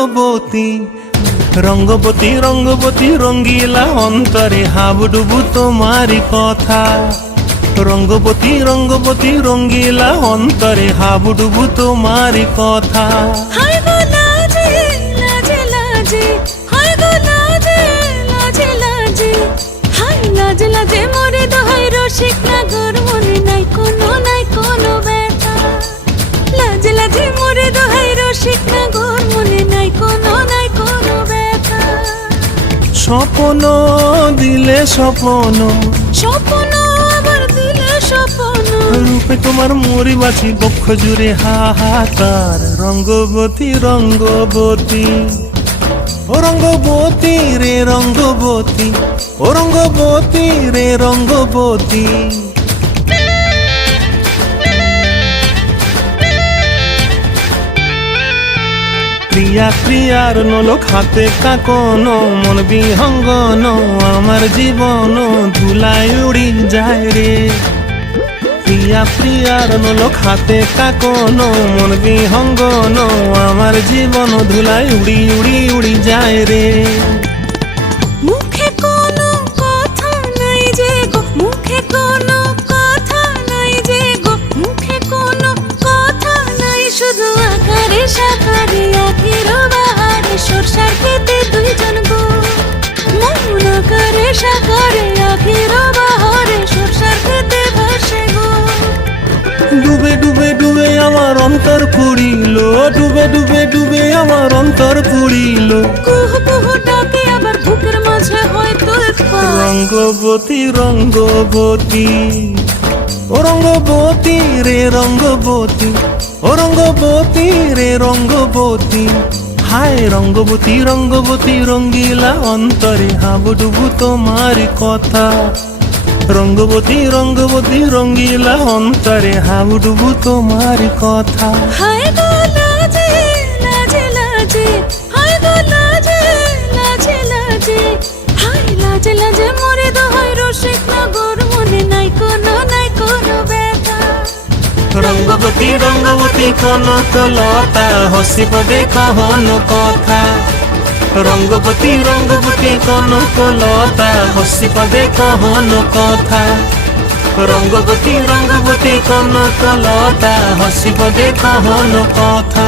রঙ্গবতী রঙ্গবতী রঙ্গবতী রঙ্গিলা অন্তরে হাবুডুবু তোমারি কথা। রঙ্গবতী রঙ্গবতী রঙ্গিলা অন্তরে হাবুডুবু তোমারি কথা। হায় গো লাজে লাজে লাজে, হায় গো লাজে লাজে লাজে, হায় লাজে লাজে মোরে দোহাই রসিক নাগর মনে নাই কোনো ব্যথা। লাজে লাজে মোরে দোহাই রসিক নাগর মনে নাই কোনো ব্যথা। স্বপ্ন দিলে স্বপ্ন, স্বপ্ন আবার দিলে স্বপ্ন, রূপে তোমার মরি বাছি বক্ষ জুড়ে হাহাকার। রঙ্গবতী রঙ্গবতী ও রঙ্গবতী রে রঙ্গবতী, ও রঙ্গবতী রে রঙ্গবতী। প্রিয়া প্রিয়ার নলোক হাতে কাকন, মন বিহঙ্গন আমার জীবন ধুলায় উড়ি যায় রে। প্রিয়া প্রিয়ার নলোক হাতে কাকন, মন বিহঙ্গন আমার জীবন ধুলায় উড়ি উড়ি উড়ি যায় রে। মুখে কোনো কথা নাই যে গো, মুখে কোনো কথা নাই যে গো, মুখে কোনো কথা নাই, শুধু আকারে সাকারে আখির বাহারে সরষার খেতে দুইজন গো। মন আকারে সাকারে আখির বাহারে সরষার খেতে ভাসে গো। ডুবে ডুবে ডুবে আমার অন্তর পুড়িল, ডুবে ডুবে ডুবে আমার অন্তর পুড়িল। কুহু কুহু ডাকে আবার বুকের মাঝে হয়তো পা। রঙ্গবতী রঙ্গবতী ও রঙ্গবতী রে রঙ্গবতী, ও রঙ্গবতী রে রঙ্গবতী। হায় রঙ্গবতী রঙ্গবতী রঙ্গিলা অন্তরে হাবুডুবু তোমার কথা। রঙ্গবতী রঙ্গবতী রঙ্গিলা অন্তরে হাবুডুবু তোমার কথা। হায় গো লাজে লাজে লাজে, হায় গো লাজে লাজে লাজে, হায় লাজে লাজে মোরে দোহাই রসিক নগর মনে নাই কোনো ব্যথা। রঙ্গবতী রঙ্গবতী কনক লতা হসিব দেখহন কথা। রঙ্গবতী রঙ্গবতী কনক লতা হসিব দেখহন কথা। রঙ্গবতী রঙ্গবতী কনক লতা হসিব দেখহন কথা।